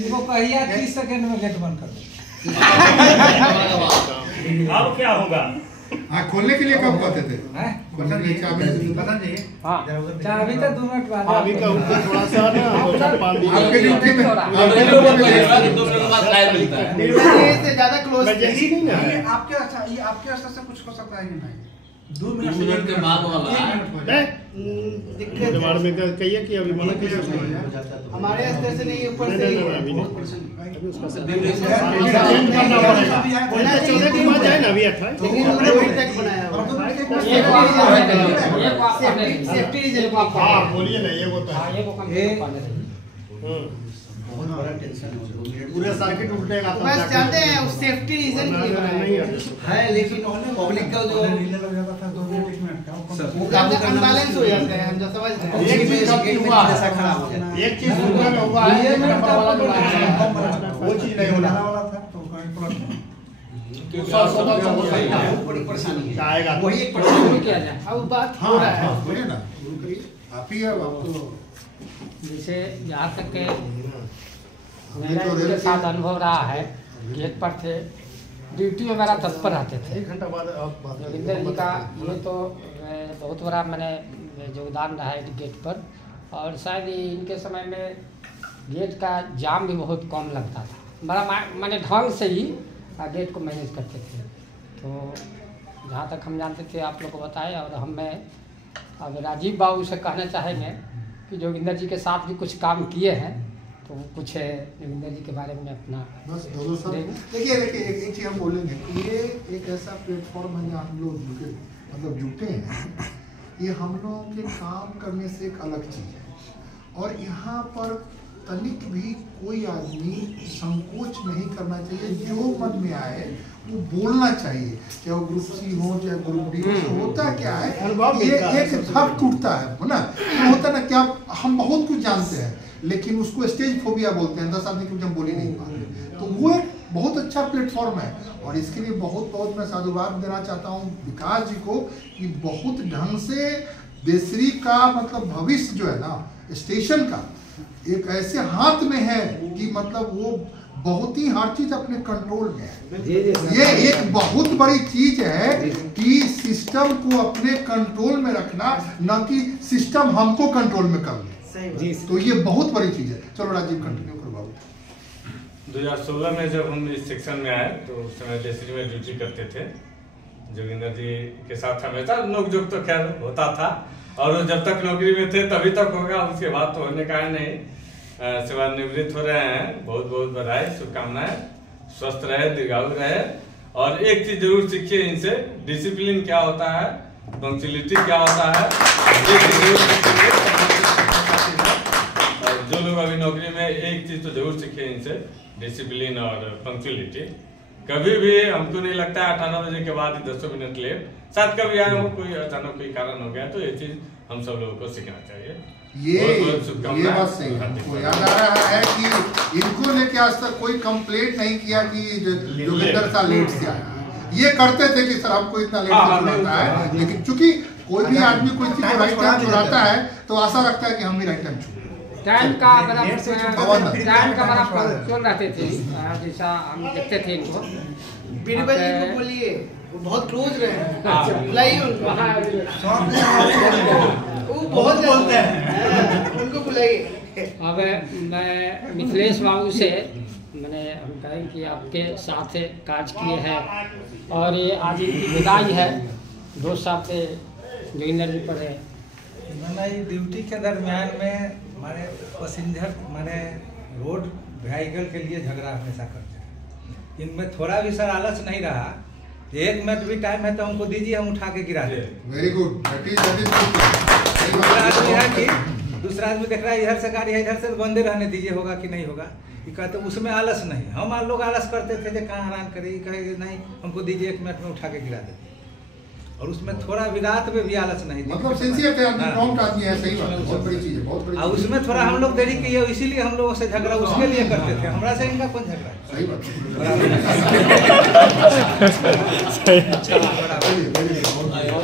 इनको कहिए 30 सेकंड में गेट बंद कर दो। अब क्या होगा? हाँ, खोलने के लिए कब कहते थे? बता चाहिए। हाँ, चाबी तो 2 मिनट बाद। अभी का ऊपर थोड़ा सा ना आपके ड्यूटी में से ज्यादा क्लोज नहीं ना। ये आपके स्तर से कुछ हो सकता है कि नहीं? 2 मिनट के बाद वाला दिमाग में कहिए कि अभी मना कैसे हमारे स्तर से नहीं, ऊपर से अभी उसका चेंज करना पड़ेगा। बोला 14 के बाद जाए ना, अभी 28 लेकिन तक बनाया हुआ सेफ्टी रीजन को आप हाँ बोलिए ना, ये होता है बहुत बड़ा टेंशन पूरे सर्किट उल्टेगा तो बस जानते हैं उस सेफ्टी रीजन के लिए बनाया है, लेकिन पब्लिक का जो लग जाता था 2 मिनट का वो अनबैलेंस हो जाते हैं, हम जो समझ रहे हैं। एक चीज हुआ है, एक चीज हुआ है, वो चीज नहीं होना वाला था तो बड़ी परेशानी आएगा, वही एक परेशानी किया जाए। अब बात हो रहा है, बोलिए ना, आप ही है आपको। जैसे जहाँ तक के मेरा इनके साथ अनुभव रहा है, गेट पर थे, ड्यूटी में मेरा तत्पर रहते थे। 1 घंटा बाद जोगिंदर जी का ये तो बहुत बड़ा मैंने योगदान रहा है गेट पर, और शायद इनके समय में गेट का जाम भी बहुत कम लगता था। बड़ा मैंने ढंग से ही गेट को मैनेज करते थे। तो जहाँ तक हम जानते थे आप लोग को बताए, और हमें अब राजीव बाबू से कहना चाहेंगे कि जोगिंदर जी के साथ भी कुछ काम किए हैं, तो कुछ जोगिंदर जी के बारे में अपना बस दोनों सब देखिए एक चीज हम बोलेंगे कि ये एक ऐसा प्लेटफॉर्म है जहाँ हम लोग जुटे हैं। ये हम लोगों के काम करने से एक अलग चीज़ है, और यहाँ पर तनिक भी कोई आदमी संकोच नहीं करना चाहिए। जो मन में आए वो बोलना चाहिए, चाहे वो ग्रुप सी हो चाहे ग्रुप डी हो। होता क्या है, ये एक थक टूटता है ना, तो होता ना क्या, हम बहुत कुछ जानते हैं लेकिन उसको स्टेज फोबिया बोलते हैं, 10 आदमी कुछ हम बोल ही नहीं पाते। तो वो एक बहुत अच्छा प्लेटफॉर्म है, और इसके लिए बहुत बहुत मैं साधुवाद देना चाहता हूँ विकास जी को कि बहुत ढंग से देसरी का मतलब भविष्य जो है ना स्टेशन का एक ऐसे हाथ में है कि मतलब वो बहुत ही हर चीज अपने कंट्रोल में है। ये एक बहुत बड़ी चीज है कि सिस्टम को अपने कंट्रोल में रखना, न कि सिस्टम हमको कंट्रोल में कर ले। तो ये बहुत बड़ी चीज है। चलो राजीव कंटिन्यू करो बाबू। 2016 में जब हम इस सेक्शन में आए तो उस समय देसरी में ड्यूटी करते थे। जोगिंदर जी के साथ हमेशा नोकझोंक तो खैर होता था, और जब तक नौकरी में थे तभी तक होगा, उसके बाद तो होने का है नहीं। सेवानिवृत्त हो रहे हैं, बहुत बहुत बधाई, शुभकामनाएं, स्वस्थ रहे, दीर्घायु रहे। और एक चीज जरूर सीखिए इनसे, डिसिप्लिन क्या होता है, पंक्चुअलिटी क्या होता है। जो लोग अभी नौकरी में, एक चीज तो जरूर सीखे इनसे, डिसिप्लिन और पंक्चुअलिटी। कभी भी हमको नहीं लगता है 98 बजे के बाद 10 मिनट लेट, शायद कभी आए हो, कोई अचानक कोई कारण हो गया, तो ये चीज हम सब लोगों को सीखना चाहिए। ये बात सही है। हमको याद आ रहा है कि इनको लेके आज तक कोई कंप्लेंट नहीं किया कि जोगिंदर सा लेट से आया। ये करते थे कि सर हमको इतना लेट से चुराता है, लेकिन चूंकि कोई भी आदमी कोई चीज राइट टाइम चुराता है तो आशा रखता है कि हम भी राइट टाइम छू टाइम का बड़ा पंक्चुअल रहते थे, जैसा हम देखते थे इनको। बीरबल जी को बोलिए, वो बहुत क्लोज रहे हैं, बुलाइए उनको, वो बहुत बोलते हैं, उनको बुलाइए। अब मैं मिथिलेश बाबू से मैंने हम कहें कि आपके साथ काज किए हैं, और ये आज इनकी विदाई है, 2 साल से जोगिंदर जी पर है। मैंने ड्यूटी के दरमियान में हमारे पैसेंजर हमारे रोड व्हीकल के लिए झगड़ा हमेशा करते हैं। इनमें थोड़ा भी सर आलस नहीं रहा, 1 मिनट भी टाइम है तो हमको दीजिए, हम उठा के गिरा देते। Very good. दूसरा आदमी देख रहा है इधर से गाड़ी है, इधर से बंदे रहने दीजिए, होगा कि नहीं होगा। ये कहते उसमें आलस नहीं, हम लोग आलस करते थे जो कहाँ आराम करें, कहे नहीं हमको दीजिए, 1 मिनट में उठा के गिरा देते। और उसमें थोड़ा भी रात में भी आलस नहीं, मतलब सिंसियर थे आदमी, प्रॉम्प्ट आदमी है। सही बात, बहुत बड़ी चीज है, बहुत बड़ी। और उसमें थोड़ा हम लोग देरी किए, इसीलिए हम लोगों से झगड़ा उसके लिए करते थे, हमरा से इनका कौन झगड़ा। सही बात।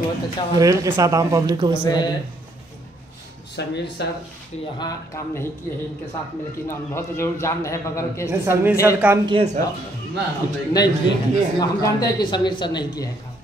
बहुत अच्छा। रेल के साथ आम पब्लिक को भी समीर सर यहाँ काम नहीं किए हैं इनके साथ में, लेकिन अनुभव तो जरूर जान रहे हैं बगल के नहीं, समीर सर काम किए सर नहीं किए, हम जानते हैं कि समीर सर नहीं किए हैं काम,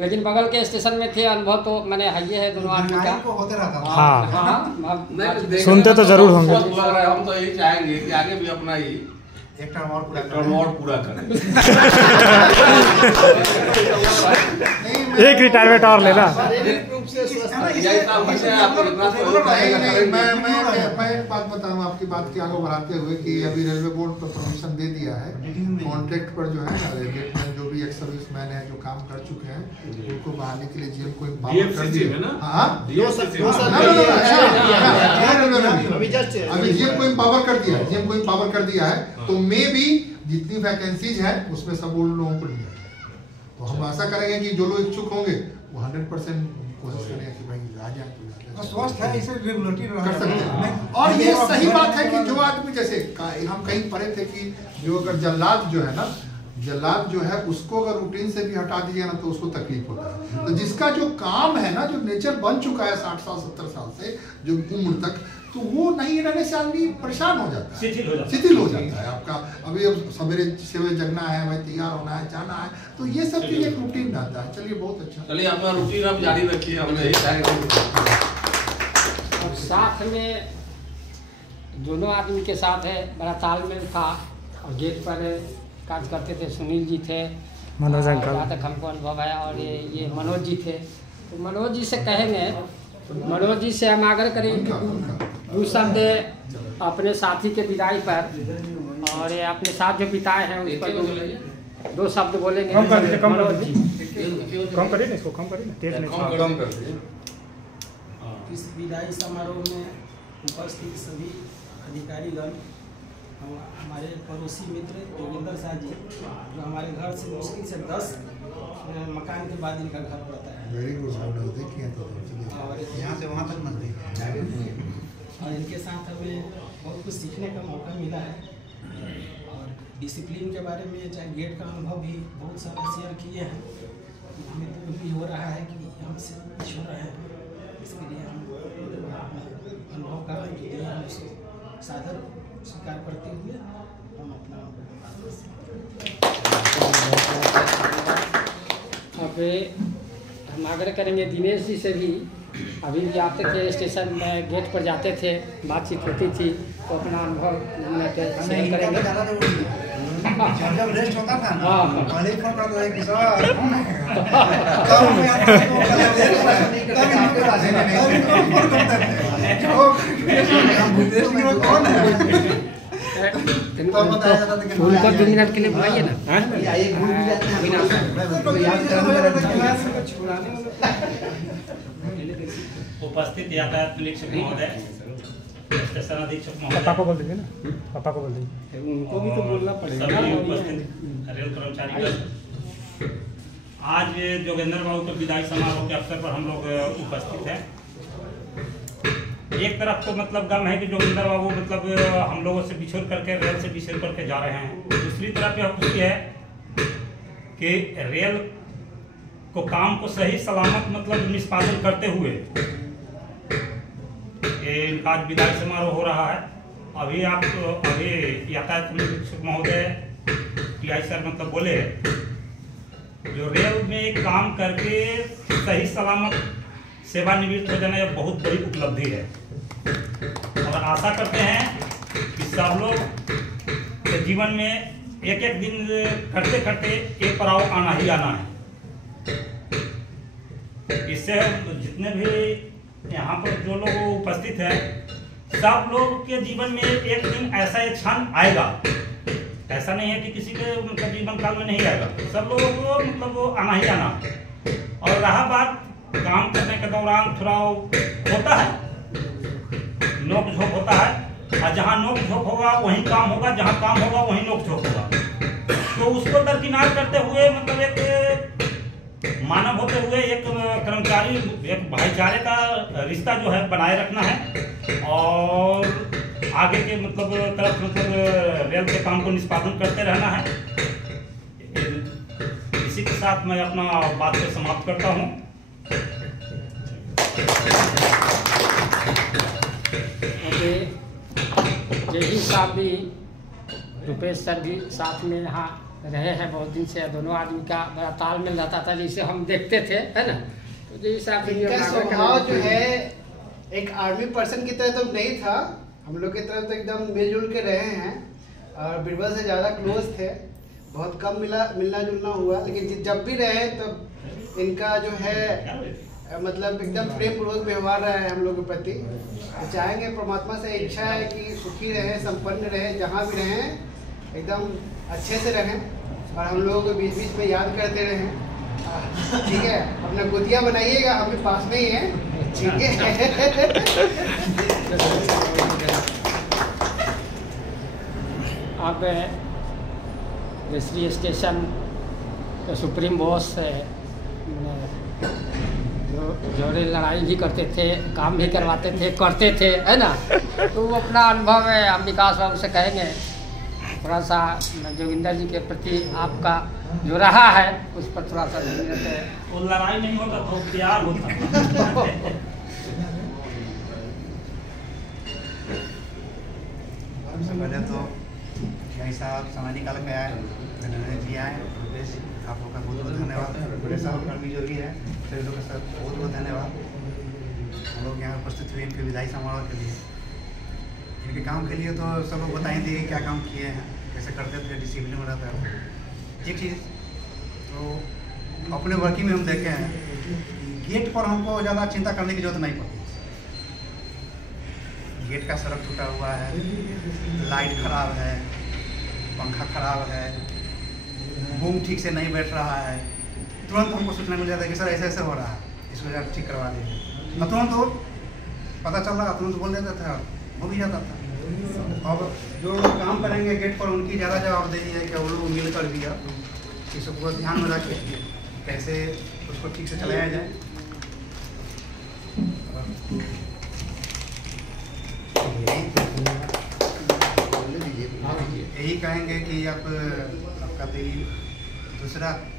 लेकिन बगल के स्टेशन में थे, अनुभव तो मैंने है है दोनों आदमी का होते रहता था। हाँ सुनते तो जरूर होंगे। हम तो यही चाहेंगे कि आगे भी अपना ही एक टर्म और पूरा करें। एक रिटायरमेंट और लेना। मैं एक बात बताऊं आपकी बात की आगे बढ़ाते हुए कि अभी रेलवे बोर्ड को परमिशन दे दिया है कॉन्ट्रैक्ट पर, जो है ना गेटमैन जो भी एक्स सर्विसमैन है जो काम कर चुके हैं उनको बहाली के लिए जीएम को empower कर दिया। अभी जीएम को empower कर दिया, जीएम को empower कर दिया है, तो मे भी जितनी वैकेंसीज है उसमें सब उन लोगों को लिया जाएगा। तो हम आशा करेंगे कि जो लोग इच्छुक होंगे वो 100% कोशिश करेंगे कि भाई आ जाए, स्वस्थ है, इसे रेगुलेटरी कर सकते हैं। और ये सही बात है कि जो आदमी जैसे हम कहीं पढ़े थे कि जो अगर जल्लाद जो है ना, जल्लाद जो है उसको अगर रूटीन से भी हटा दीजिए ना तो उसको तकलीफ होता है। तो जिसका जो काम है ना, जो नेचर बन चुका है 60 साल 70 साल से जो उम्र तक, तो वो नहीं रहने से आदमी परेशान हो जाता है, शिथिल हो जाता है आपका। अभी अब सवेरे सवेरे जगना है, भाई तैयार होना है, जाना है, तो ये सब चीज एक रूटीन रहता है। चलिए बहुत अच्छा, चलिए अपना रूटीन आप जारी रखिए, हमने यही चाहेंगे। और साथ में दोनों आदमी के साथ है बड़ा तालमेल था, और गेट पर कार्य करते थे सुनील जी थे, मनोज अंकल, जहाँ तक हमको अनुभव है, और ये मनोज जी थे। तो मनोज जी से कहेंगे, मनोज जी से हम आग्रह करेंगे दो शब्द अपने साथी के विदाई पर, और ये अपने साथ जो बिताए हैं उस पर दो शब्द बोलेंगे। मनोज जी कम करिए ना, इसको कम करिए ना, तेज नहीं, कम कर दिए। इस विदाई समारोह में उपस्थित सभी अधिकारीगण, हमारे पड़ोसी मित्र जोगिंदर शाह जी, जो हमारे घर से मुश्किल से 10 मकान के बाद इनका घर पड़ता है, वेरी गुड, देखिए तो और यहाँ से वहाँ तक नजदीक है, और इनके साथ हमें बहुत कुछ सीखने का मौका मिला है। और डिसिप्लिन के बारे में, चाहे गेट का अनुभव भी बहुत सारा शेयर किए हैं, हमें तो भी हो रहा है कि हमसे कुछ हो रहा है, इसके लिए हम अनुभव का हम उसको सादर स्वीकार करते हुए हम अपना अब हम आग्रह करेंगे दिनेश जी से भी, अभी भी आते थे स्टेशन में, गेट पर जाते थे, बातचीत होती थी, तो अपना अनुभव शेयर करेंगे। जब रेस्ट होता था ना, हाँ। पहले ही फोन करता था कि सर कौन है, तब हम यहाँ पर फोन करते थे, कौन है, तब बताया जाता था कि उनको 2 मिनट के लिए बुलाइए ना। उपस्थित यातायात पुलिस महोदय, स्टेशन अधीक्षक पापा महोदय, को बोल दीजिए ना, पापा को बोल दीजिए, उनको भी तो बोलना पड़ेगा। सभी उपस्थित रेल कर्मचारी, आज जोगेंद्र बाबू के विदाई समारोह के अवसर पर हम लोग उपस्थित हैं। एक तरफ तो मतलब गम है कि जोगिंदर बाबू मतलब हम लोगों से बिछोड़ करके, रेल से बिछोड़ करके जा रहे हैं। दूसरी तरफ यह खुशी है कि रेल को काम को सही सलामत मतलब निष्पादन करते हुए इनका आज विदाई समारोह हो रहा है। अभी यातायात निरीक्षक महोदय टीआई सर मतलब बोले, जो रेल में काम करके सही सलामत सेवानिवृत्त हो जाना यह बहुत बड़ी उपलब्धि है, और आशा करते हैं कि सब लोग के जीवन में एक एक दिन करते करते एक पड़ाव आना ही आना है। इससे जितने भी यहाँ पर जो लोग उपस्थित हैं, सब लोग के जीवन में एक दिन ऐसा एक क्षण आएगा, ऐसा नहीं है कि किसी के मतलब जीवन काल में नहीं आएगा, सब लोगों को मतलब वो आना ही आना। और रहा बात काम करने के दौरान थोड़ा होता है, नोक झोंक होता है, और जहाँ नोक झोंक होगा वहीं काम होगा, जहाँ काम होगा वहीं नोक झोंक होगा। तो उसको दरकिनार करते हुए मतलब एक मानव होते हुए एक कर्मचारी, एक भाईचारे का रिश्ता जो है बनाए रखना है, और आगे के मतलब तरफ मतलब रेल के काम को निष्पादन करते रहना है। इसी के साथ मैं अपना बात को समाप्त करता हूँ। अभी जही साहब भी, रुपेश सर भी साथ में यहाँ रहे हैं बहुत दिन से। दोनों आदमी का बड़ा तालमेल रहता था, जैसे हम देखते थे, है ना। तो जही साहब इनका स्वभाव जो है एक आर्मी पर्सन की तरह तो नहीं था, हम लोग की तरफ तो एकदम मिलजुल के रहे हैं और बीरबल से ज़्यादा क्लोज थे। बहुत कम मिलना जुलना हुआ, लेकिन जब भी रहे तब इनका जो है मतलब एकदम प्रेम पूर्वक व्यवहार रहा है हम लोग के प्रति। तो चाहेंगे, परमात्मा से इच्छा है कि सुखी रहे, संपन्न रहे, जहाँ भी रहें एकदम अच्छे से रहें और हम लोगों को बीच बीच में याद करते रहें। ठीक है, अपना गुतिया बनाइएगा, हम भी पास में ही हैं। ठीक है। अब मिस्री स्टेशन के सुप्रीम बॉस जोड़े लड़ाई भी करते थे, काम भी करवाते थे, करते थे, है ना। तो वो अपना अनुभव है, हम विकास बाबू से कहेंगे थोड़ा सा जोगिंदर जी के प्रति आपका जो रहा है उस पर थोड़ा सा है। वो लड़ाई नहीं होता तो प्यार होता। सबसे पहले तो भाई साहब समय निकाल के आए, जी आए, आप लोग का बहुत बहुत धन्यवाद। बड़े साहब कर्मी जो भी है सभी लोग का सर बहुत बहुत धन्यवाद। हम लोग यहाँ उपस्थित हुए इनके विधायी समारोह के लिए, इनके काम के लिए। तो सब लोग बताएंगे क्या काम किए हैं, कैसे करते थे, डिसिप्लिन में रहता है। एक चीज़ तो अपने वर्किंग में हम देखे हैं, गेट पर हमको ज़्यादा चिंता करने की जरूरत नहीं पड़ती। गेट का सड़क टूटा हुआ है, लाइट खराब है, पंखा खराब है, बूम ठीक से नहीं बैठ रहा है, तुरंत हमको सूचना मिल जाता है कि सर ऐसे ऐसे हो रहा है, इसको जरा ठीक करवा दीजिए। तुरंत वो पता चल रहा, तुरंत बोल देता था, हो भी जाता था। अब जो काम करेंगे गेट पर उनकी ज़्यादा जवाबदेही है कि वो लोग मिलकर भी अब इस सबको ध्यान में रख के कैसे उसको ठीक से चलाया जाए। यही कहेंगे कि आपका तो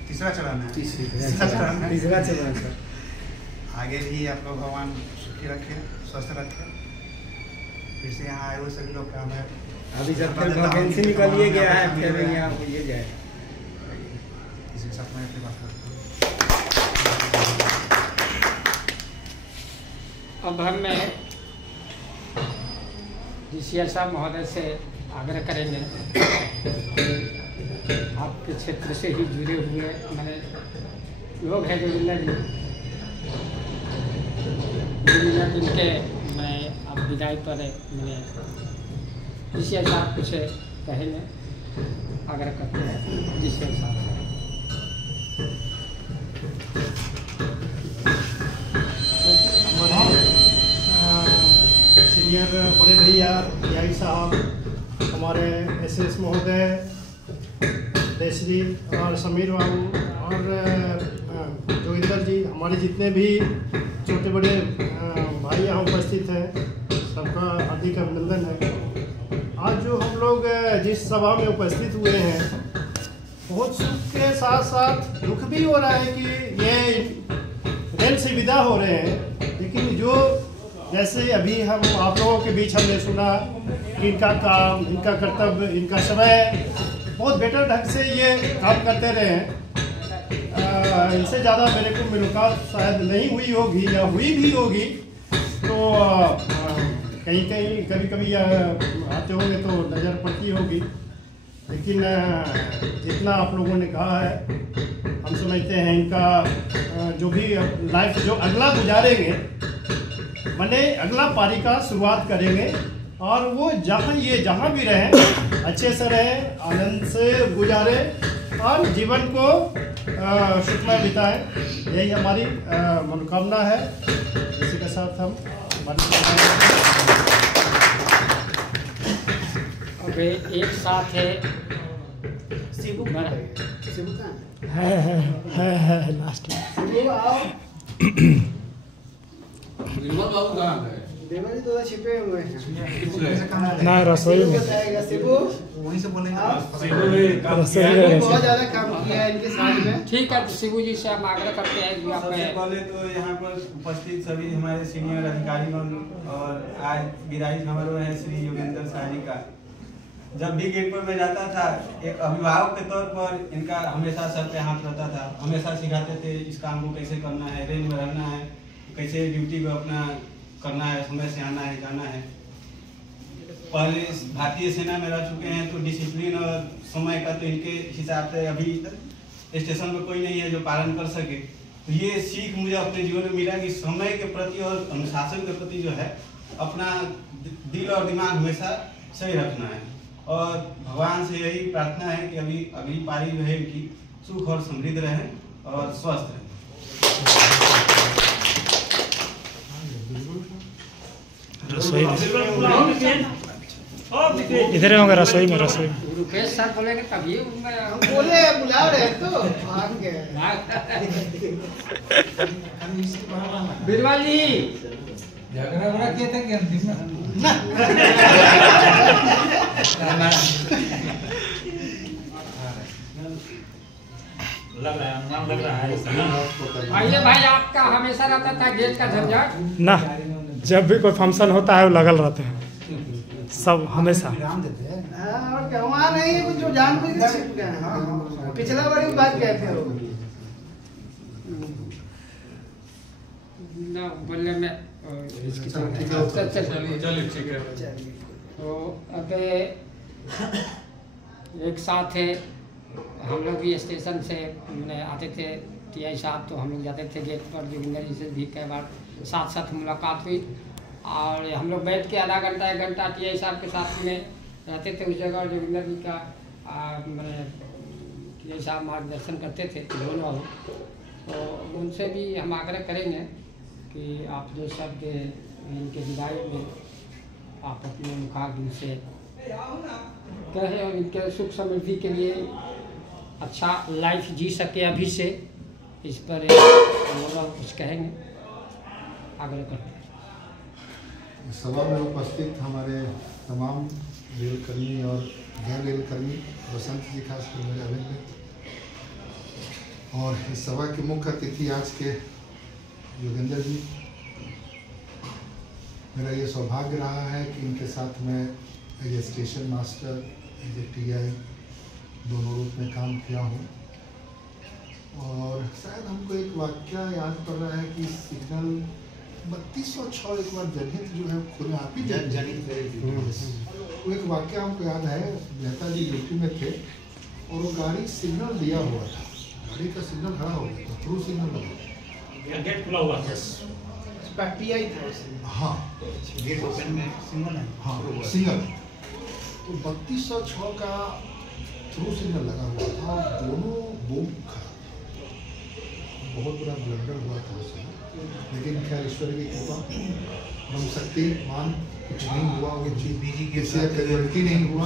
तीसरा चरण है, तीसरा चरण है। आगे भी आप लोग भगवान सुखी रखे, स्वस्थ रखे। फिर से यहाँ आए हुए सभी लोग का मैं अभी जब तक वैकेंसी निकल ये गया है फिर यहाँ हो ये जाए, इसी के साथ मैं अपनी बात करता हूँ। अब हम DCL साहब महोदय से आग्रह करेंगे, आपके क्षेत्र से ही जुड़े हुए मैंने लोग हैं जोगिंदर जी के, मैं अब विदाई पर मैंने DCL साहब कुछ कहेंगे, आग्रह करते हैं DCL साहब से। सीनियर बड़े भैया DI साहब, हमारे SS महोदय, देशरी और समीर बाबू और जोगिंदर जी, हमारे जितने भी छोटे बड़े भाई यहाँ उपस्थित हैं, सबका हार्दिक अभिनंदन है। आज जो हम लोग जिस सभा में उपस्थित हुए हैं, बहुत सुख के साथ साथ दुख भी हो रहा है कि ये दिन से विदा हो रहे हैं। लेकिन जो जैसे अभी हम आप लोगों के बीच हमने सुना कि इनका काम, इनका कर्तव्य, इनका समय बहुत बेटर ढंग से ये काम करते रहे हैं। इनसे ज़्यादा मेरे को मुलाकात शायद नहीं हुई होगी या हुई भी होगी तो कहीं कहीं कभी कभी आते होंगे तो नज़र पड़ती होगी। लेकिन जितना आप लोगों ने कहा है, हम समझते हैं इनका जो भी लाइफ जो अगला गुजारेंगे, मैंने अगला पारी का शुरुआत करेंगे और वो जहाँ भी रहें अच्छे से रहें, आनंद से गुजारे और जीवन को सुखमय बिताएं, यही हमारी मनोकामना है। इसी के साथ हम अब एक साथ है लास्ट में निर्मल बाबू कहाँ गए? देवाली तो छिपे हुए हैं ना रसोई में बताएगा शिबू वहीं से बोलेंगे बहुत ज्यादा काम किया है इनके साथ में। ठीक है, शिबू जी से हम आग्रह करते हैं कि आप सबसे पहले तो यहाँ पर उपस्थित सभी हमारे सीनियर अधिकारीगण और आज विदाई समारोह है श्री योगेंद्र शाह जी का। जब भी गेट पर मैं जाता था, एक अभिभावक के तौर पर इनका हमेशा सर पे हाथ रहता था, हमेशा सिखाते थे इस काम को कैसे करना है, रेंज में रहना है, कैसे ड्यूटी को अपना करना है, समय से आना है जाना है। पहले भारतीय सेना में रह चुके हैं तो डिसिप्लिन और समय का तो इनके हिसाब से अभी स्टेशन में कोई नहीं है जो पालन कर सके। तो ये सीख मुझे अपने जीवन में मिला कि समय के प्रति और अनुशासन के प्रति जो है अपना दिल और दिमाग हमेशा सही रखना है। और भगवान से यही प्रार्थना है कि अगली पारी जो है कि सुख और समृद्ध रहें और स्वस्थ रहें। रसोई इधर होगा रसोई में रुपेश सर बोलेंगे तभी हम बोले बुला रहे तो भाग गए। बिरबल जी झगड़ा किए थे कि अंतिम में लग रहा है आइए भाई, आपका हमेशा रहता था गेट का झंझट ना, जब भी कोई फंक्शन होता है वो लगल रहते हैं सब हमेशा। और क्या वहाँ नहीं है कुछ जो जान बुझ के छिप गए हैं। पिछला बार बात कहते हो ना बोलने में चलिए ठीक है। तो अब एक साथ हम लोग भी स्टेशन से मैंने आते थे टीआई साहब, तो हम लोग जाते थे गेट पर। जोगिंदर जी से भी कई बार साथ साथ मुलाकात हुई और हम लोग बैठ के आधा घंटा 1 घंटा टीआई साहब के साथ में रहते थे उस जगह। और जोगिंदर जी का मैंने टीआई साहब मार्गदर्शन करते थे लोन वालों, तो उनसे भी हम आग्रह करेंगे कि आप जो शब्द इनके विदाई में आप अपने मुखाग्नि से कहें और इनके सुख समृद्धि के लिए अच्छा लाइफ जी सके अभी से, इस पर कुछ कहेंगे, आग्रह करते हैं। सभा में उपस्थित हमारे तमाम रेलकर्मी और गैर रेलकर्मी, बसंत जी खासकर मेरे अभिनंदन, और इस सभा के मुख्य अतिथि आज के योगेंद्र जी। मेरा ये सौभाग्य रहा है कि इनके साथ मैं as a station master, as a TI दोनों रूप में काम किया हूँ। और शायद हमको एक वाक्य याद पड़ रहा है कि सिग्नल 3206 एक बार जनित जो है खुद आप ही वो एक वाक्य हमको याद है। मेहता जी ड्यूटी में थे और वो गाड़ी सिग्नल दिया हुआ था, गाड़ी का सिग्नल खड़ा हो गया था, थ्रू सिग्नल लगा, गेट खुला हुआ यस पीआई था। हाँ गेट ओपन में सिग्नल है, हाँ सिग्नल। तो 3206 का थ्रू सिग्नल लगा हुआ था और दोनों बूम खड़ा, बहुत बड़ा ब्लंडर हुआ था उसमें। लेकिन खैर ईश्वर की कृपा, हम शक्तिमान, कुछ नहीं हुआ, वो चीज किसी कैजुअलिटी नहीं हुआ,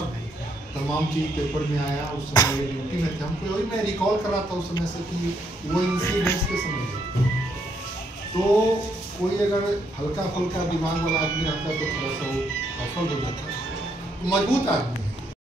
तमाम चीज़ पेपर में आया। उस समय ड्यूटी में थे, हमको वही मैं रिकॉल कर रहा था उस समय से कि वो इंसिडेंट्स के समय तो कोई अगर हल्का फुल्का दिमाग वाला आदमी रहता तो थोड़ा सा वो सफल हो जाता। मजबूत आदमी है